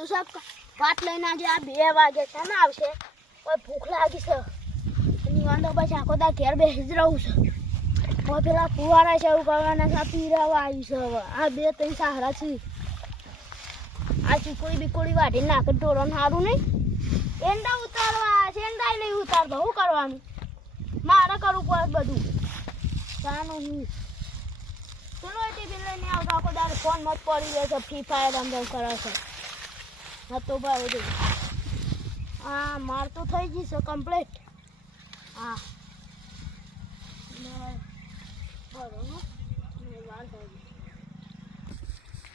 કીધું છે વાત લઈને આજે આ 2 વાગે છે ને આવશે ઓય ભૂખ લાગી છે એની વાંધો પછી આખો દા ઘેર બેસી જ રહું છું ઓય પેલા ફુવારા છે એવું કરવાના છે પીરાવા આવી છે હવે આ 2-3 સહારા છે આ ચીકોડી બીકોડી વાઢી નાખે ઢોરણ સારું નહીં એંડા ઉતારવા છે એંડા નહીં ઉતારતો શું કરવાનું મારે કરવું પડે બધું ચાનું હું ચલો ટીવી લઈને આવતો આખો દાડો ફોન મત પડી જાય છે ફ્રી ફાયર અંદર કરે છે હતો ભાઈ હા માર તો થઈ ગઈ છે કમ્પ્લીટ હા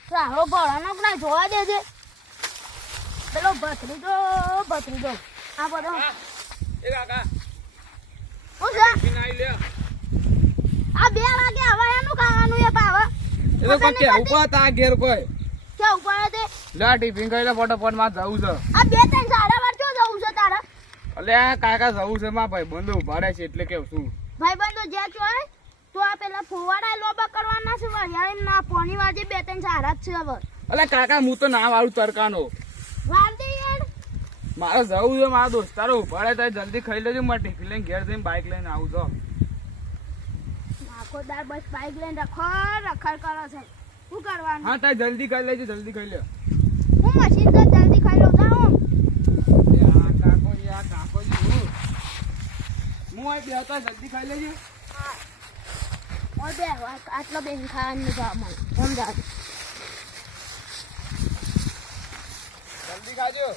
સારો ભણાનો પણ જોવા દેજે પેલો ભત્રીજો આ બધો એ કાકા હું છે પીનાઈ લે આ 2 વાગે હવે એનું ખાવાનું એ પાવ એ તો કે ઉપર તા ઘેર કોઈ કે ઉપર તે લાટી પિંગાઈલા ફટાફટ માં જવું છે આ 2-3 સાડા વાર જો જવું છે તારા અલે કાકા જવું છે માં ભાઈ બંધુ ભાડે છે એટલે કેવું છું ભાઈ બંધો જે ચોય તો આ પેલા ફુવાડા લોબા કરવાના છે વરિયાળી ના પોણી વાજે 2-3 સારા જ છે હવે અલે કાકા હું તો ના વાળું તરકાનો વાંધી યાર મારે જવું છે મારા દોસ્તારો ભાડે થાય જલ્દી ખાઈ લેજો મારે ટિફિન લઈને ઘેર જઈને બાઈક લઈને આવું છો આખો દાર બસ બાઈક લઈને રખડ કરો છે શું કરવાનું હા તાય જલ્દી ખાઈ લેજો જલ્દી ખાઈ લે હું મશીન તો જલ્દી ખાઈ લઉં જાઉં કાકો જી હું આ બેહતા જલ્દી ખાઈ લેજો ઓય બે આટલો બેન ખાવાનું જા મને સમજા જલ્દી ખાજો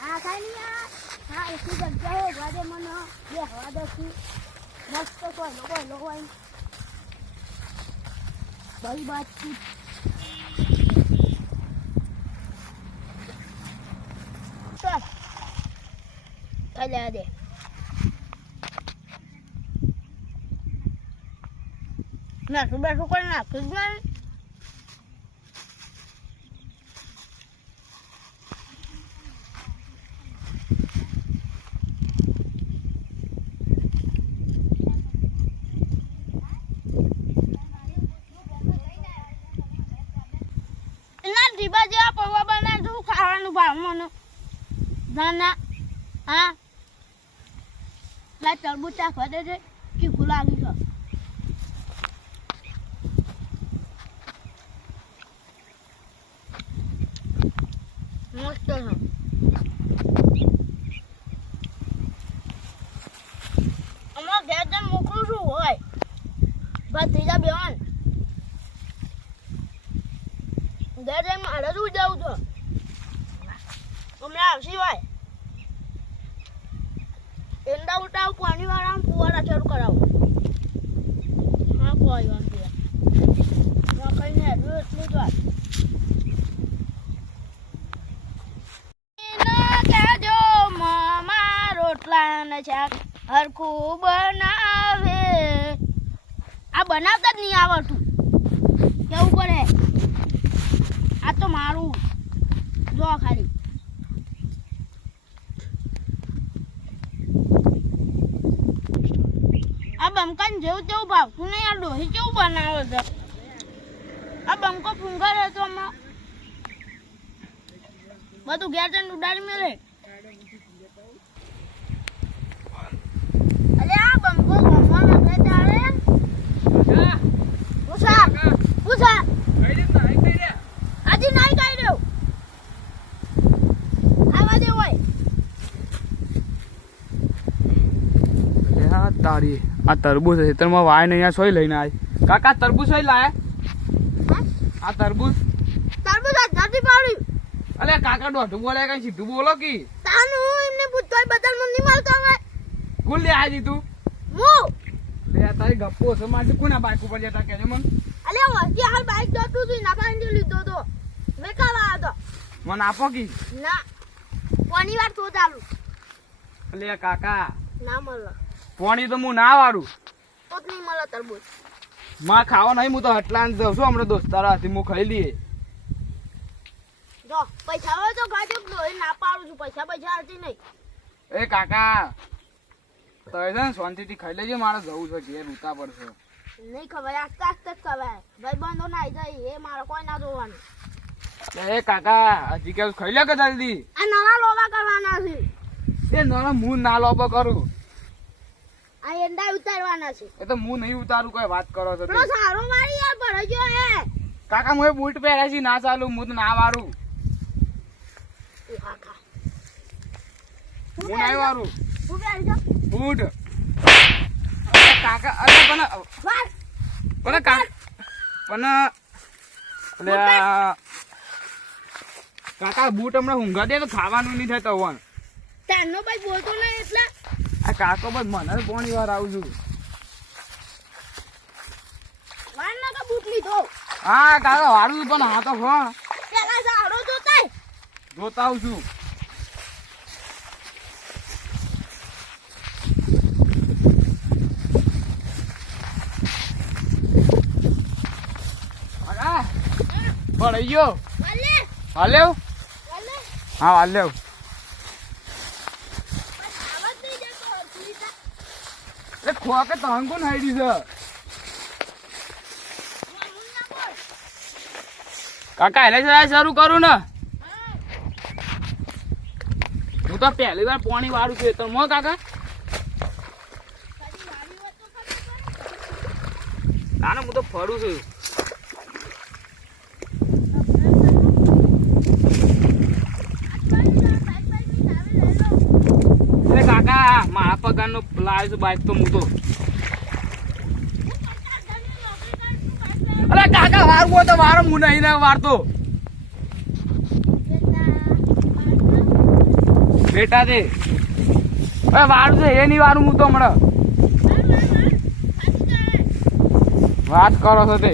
હા ખાઈ નહીં હા એટલી જગ્યા હો વાદે મને બે હવા દસી મસ્ત કોઈ હોય બધી બાતચીત ચાલ ચાલ્યા દે નાખું બેઠું કોઈ નાખું જ નહીં જીબા જેવા પૌવા બનાવ છું ખાવાનું ભાવ મને ના હા લા તરબૂચ ચાખવા દે છે ચીકુ લાગી છે મસ્ત છે અમારા ઘેર જઈને મોકલું છું હોય ભત્રીજા બેવાન ઘેર જઈને મારે જ જાઉં છો હમણાં આવશી ભાઈ એંડા ઉઠાવ પાણી વાળા ફુવારા શરૂ કરાવો હા કોઈ વાંધો કઈ ને એટલું જ વાત કહેજો મામા રોટલા ને શાક હરખું બનાવે આ બનાવતા જ નહીં આવડતું કેવું પડે આ તો મારું જો ખાલી આ બંકાને જેવું તેવું ભાવતું નહીં આ ડોહી કેવું બનાવે છે આ બંકો ફૂંગર હતો આમાં બધું ઘેર જઈને ઉડાડી મેલે અલે આ બંકો ગમવા નાખે ચાલે પૂછા આજે નહીં કાઈ રહ્યો આવા દે હોય તારી આ તરબૂચ ખેતરમાં વાય ને અહીંયા સોય લઈને આય કાકા તરબૂચ સોય લાય આ તરબૂચ આ ધરતી પાડી અલે કાકા દોઢું બોલે કઈ સીધું બોલો કી તાનું એમને પૂછતોય બદલ મને નહીં મળતો હવે કોણ લે આજી તું હું લે તારી ગપ્પો છે મારી કોના બાઈક ઉપર જતા કેજે મન અલે વસ્તી હાલ બાઈક જતું તું ના પાણી લીધો તો મેં ખાવા હતો મને આપો કી ના કોની વાર તો ચાલુ અલે કાકા ના મળે પાણી તો હું ના વાળું તો જ નહીં મળે તરબૂચ માં ખાવા નહીં હું તો હટલાન જઉં છું હમણાં દોસ્તારા હતી હું ખાઈ લઈએ જો પૈસા હોય તો ખાજો ડોહી ના પાડું છું પૈસા હાલતી નહીં એ કાકા તો છે ને શાંતિથી ખાઈ લેજે મારે જવું છે ઘેર ઉતા પડશે નહીં ખવાય આસ્તે આસ્તે જ ખવાય ભાઈ બંધો ના જાય એ મારે કોઈ ના જોવાનું એ કાકા હજી કેવું ખાઈ લે કે જલ્દી આ નવા લોવા કરવાના છે. એ ના હું ના લોબો કરું આ એંડા ઉતારવાના છે. એ તો હું નહીં ઉતારું કોઈ વાત કરો છો પેલો સારો વાળી યાર ભરજો હે. કાકા હું બૂટ પહેર્યા છે ના ચાલુ હું તો ના વારું તું હા ખા. હું નહીં વારું તું બેસજો. બૂટ અરે કાકા અરે પણ વાળ. પણ પણ અલે કાકા બૂટ હમણાં ઊંઘા દે તો ખાવાનું નહીં થતો વન તારનો ભાઈ બોલતો નહીં એટલે આ કાકો બસ મને પોણી વાર આવું છું વાળ ના કા બૂટ લીધો. હા કાકા વાળું પણ હા તો હો પેલા સારો જોતાય. જોતા આવું છું પડી ગયો વાલે હાલ્યો વાલે હા હાલ્યો બસ આવાજ નહીં જતો હરખી. એ ખોકે તહન કોણ હાઈડી છે કાકા એટલે શરૂ કરું ને હું તો પહેલી વાર પાણી વાળું છું તો મો કાકા ના હું તો ફરું છું એટલે કાકા મારા પગારનો લાવ્યો છું બાઈક તો હું તો અરે કાકા વારવું હોય તો વારો હું નહીં ના વારતો બેટા દે અરે વારું છે એ નહીં વારું હું તો હમણાં વાત કરો છો તે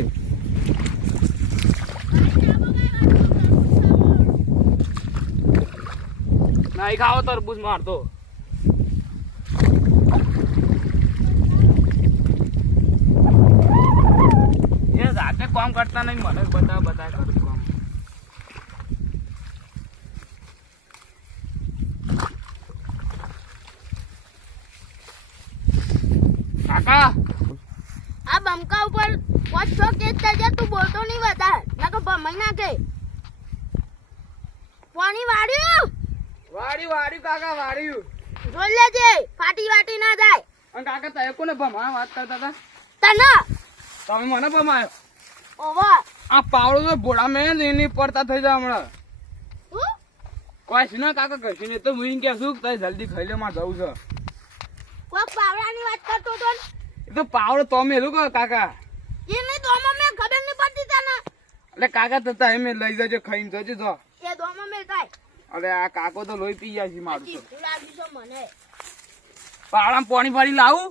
નહીં ખાવો તરબૂચ મારતો એ જાતે કામ કરતા નહીં મને બધા કરું કામ કાકા આ બમકા ઉપર પાંચ છ કેસ થઈ જાય. તું બોલતો નહીં વધારે ના કે ભમાઈ નાખે. પાણી વાળ્યું વાડ્યું કાકા વાડ્યું જોઈ લેજે ફાટી વાટી ના જાય. અને કાકા તમે કોને ભમા વાત કરતા હતા તને તમે મને ભમાયો ઓવા આ પાવડો તો ભોળા મેં એની પડતા થઈ જાય હમણાં હું કોઈ છે ને કાકા કશું નહીં તો હું કે શું તારે જલ્દી ખાઈ લે માં જવું છે કોક પાવડાની વાત કરતો તો ને. એ તો પાવડો તો મેલું કહો કાકા એને દોમાં મેં ખબર નહીં પડતી તને. એટલે કાકા થતા એમ લઈ જજો ખાઈને જજો જો એ દોમાં મેં કાય અરે આ કાકો તો લોહી પી જાય છે મારું તો ચીકુ લાગી છે મને. પાવડામાં પાણી ભરી લાવું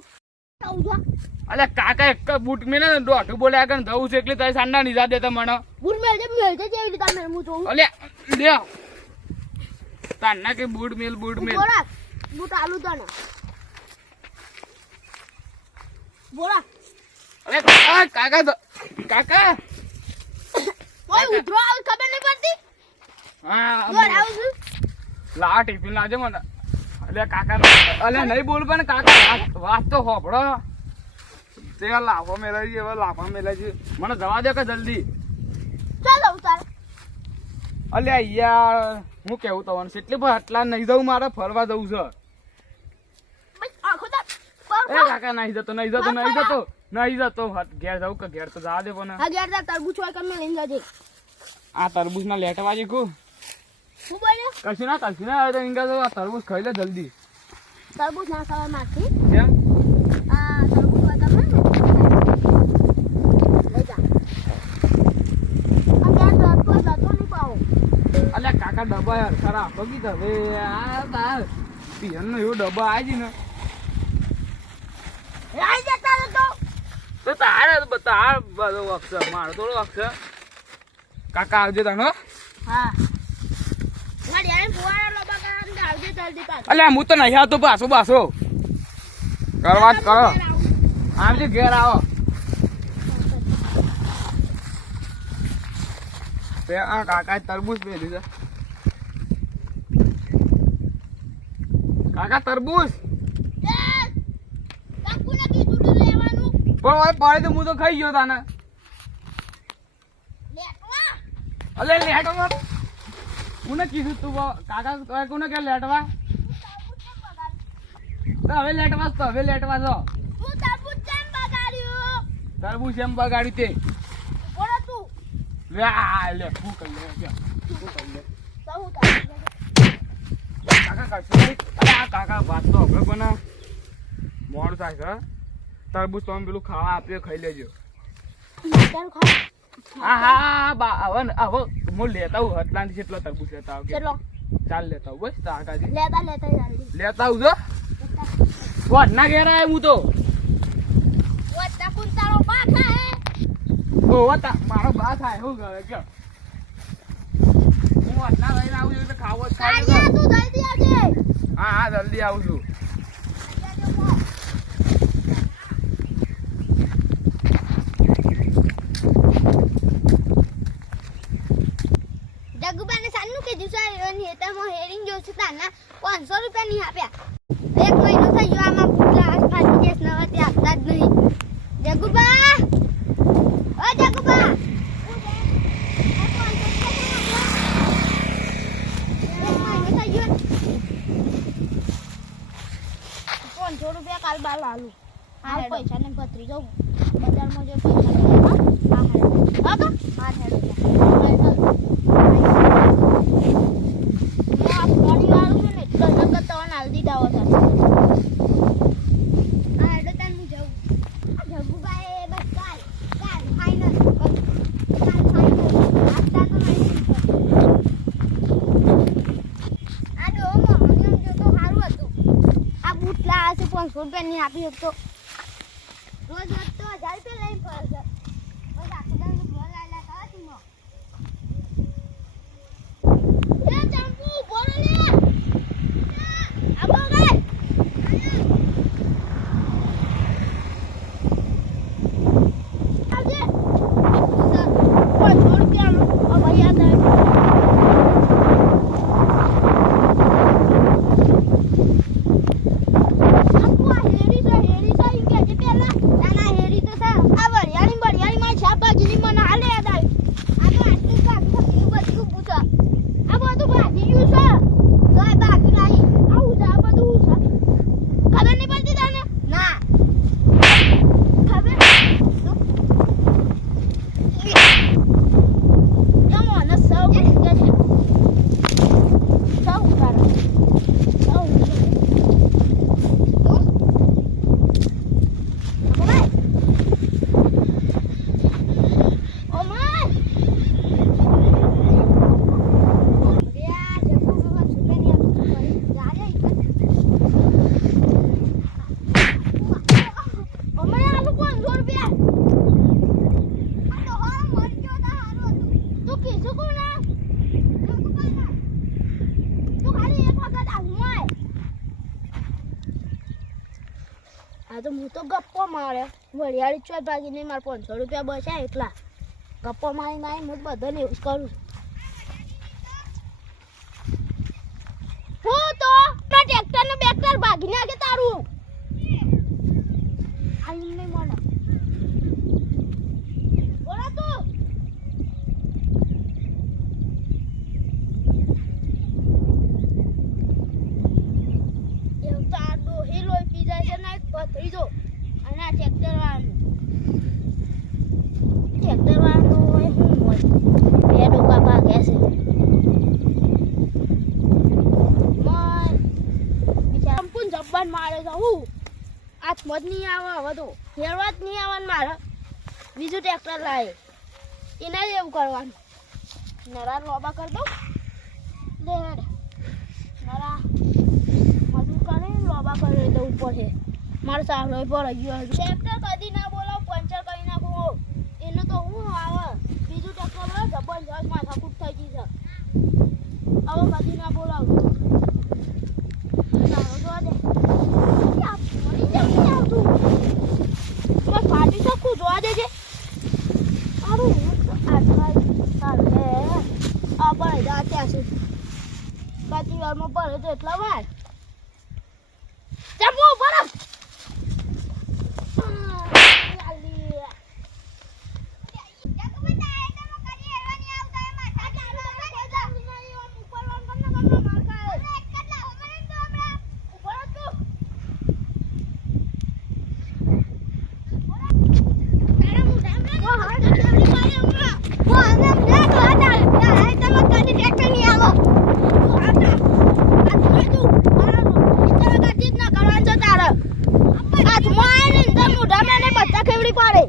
આવું છો અલે કાકા એક બૂટ મેં ને દોઢું બોલ્યા કે જવું છે એટલે તારી સાંડા નીજા દેતા મને બૂટ મેલજે જેવી રીતે મેં હું જોઉં. અલે લે તારના કે બૂટ મેલ બોરા બૂટ આલુ તને બોરા અરે કાકા કાકા ઓય ઉતરો આવ ખબર નહીં પડતી. હા જોર આવું છું. લા ટિફિન લાવજે મને અલે કાકા અલે નહીં બોલ પણ કાકા વાત તો હોભળો તે લાફો મેલાજી હવે લાફા મેલાજી મને જવા દે કે જલ્દી ચાલો ઉતાર. અલે યાર હું કેવું તો કેટલી પણ આટલા નહીં જવું મારે ફરવા જવું છે બસ આખો દા એ કાકા નહીં જતો ઘેર જવું કે ઘેર તો જવા દે પણ હા ઘેર જા તરબૂચ હોય કે મેં લઈને જજે. આ તરબૂચ ના લેટવા જે કુ હું બોલ્યો કશું ના હવે તો ઇંગા તો આ તરબૂચ ખાઈ લે જલ્દી તરબૂચ ના ખાવા માંથી કેમ આ તરબૂચ હોય તમે લઈ જા. આ ઘેર જતો નહીં પાવો. અલ્યા કાકા ડબ્બા યાર ખરા આપો કી હવે આ તાર પિયન નો એવો ડબ્બા આવી ને લઈ જતા હતો તો તારે તાર બધો અક્ષર મારો થોડો અક્ષર કાકા આવજે તને હા મારી યાર ફુવારા લોબા કરાવીને આવજે જલ્દી પાછો. અલ્યા હું તો નહીં આવતો પાછો કરવા જ કરો આવજે ઘેર આવો તે આ કાકા તરબૂચ પહેર્યું છે કાકા તરબૂચ કાકુને કીધું તું લેવાનું પણ હવે પડે તો હું તો ખાઈ ગયો તાને લેટવા અલે લેટવા કોને કીધું તું કાકા તોય કોને કે લેટવા તો હવે લેટવા તો હવે લેટવા છો તું તરબૂચ કેમ બગાડ્યું તરબૂચ એમ બગાડી તે બોલો તું લે આ લે ફૂ કર લે કે ફૂ કર લે સહુ તારી કાકા કાકા અરે આ કાકા વાત તો હવે કોના મોડ થાય છે તરબૂચ તો પેલું ખાવા આપીએ ખાઈ લેજો ચાલ ખા હા બા હવે હું લેતા હું હટલાંથી કેટલો તરબૂચ લેતા આવું ચલો ચાલ લેતા હું બસ તાકાજી લેતા જલ્દી લેતા આવું છો વોટ ના ઘેર આય હું તો વચ્ચા કુન તારો બા ખાય ઓ વતા મારો બા થાય હું કરે કે હું વોટ ના લઈને આવું છું તો ખાવો જ ખાય કાઢ્યા તું જલ્દી આવજે હા હા જલ્દી આવું છું જગુબાને સાનું કે દિવસે નેતામાં હેરિંગ જોશે તાના 500 રૂપિયા નહીં આપ્યા એક મહિનો થઈ ગયો આમાં ભૂલા ફાટી કેસ નવા તે આપતા જ નહીં જગુબા ઓ જગુબા ₹500 કાલ બાર લાલું આ પૈસા ને પત્રી જાઉં બજારમાં જે પૈસા લેવા આ હેડો હા હેડો ₹500 નહીં આપી શકતો રોજ રોજ તો 1000 રૂપિયા લઈને ફરે છે બસ આખો દાડો ભોળ લાયલા ખાવા તીમો એ ચંપુ બોલો લે આબો ગઈ આવજે ₹500 ઓ ભાઈ આ તો હું તો ગપ્પો મારે વરિયાળી ચોય ભાગીને મારે ₹500 બચ્યા એટલા ગપ્પો મારી હું બધાને એવું જ કરું હું તો ટ્રેક્ટર ને બેક્ટર ભાગીને આગે તારું આઈ નહીં મને બોલા તું એવું તો આ ડોહી લોહી પી જાય છે ને પથરી જો અને આ ટ્રેક્ટર વાળાનું હોય શું હોય બે ડોકા ભાગ્યા છે બિચારા સંપૂર્ણ જબ્બાન મારે છે હું હાથમાં જ નહીં આવે હવે તો ફેરવા જ નહીં આવવાનું મારે બીજું ટ્રેક્ટર લાવે એને જ એવું કરવાનું નરા લોબા કરી દઉં લે હેડ નરા મજૂર કરે લોબા કરી દઉં ઉપર છે મારે સારો પર ગયો ટ્રેક્ટર કદી ના બોલાવ પંચર કરી નાખું એનું તો હું આવે બીજું ટ્રેક્ટર બોલો જબરજસ્ત માથાકૂટ થઈ ગઈ છે હવે કદી ના બોલાવ સારો જો દે મળી જેમ નહીં આવતું મેં ફાટી શકું જોવા દેજે સારું સારું આ ભરે જા ત્યાં સુધી કદી વારમાં ભરે તો એટલા વાર ચંપુ બરફ મને ટ્રેક્ટર નહીં આવો આ તું મારા ઇતરા ગાતી જ ના કરવાનું છે તારે હાથમાં આવીને અંદર મોઢામાં એને બધા ખેવડી પાડે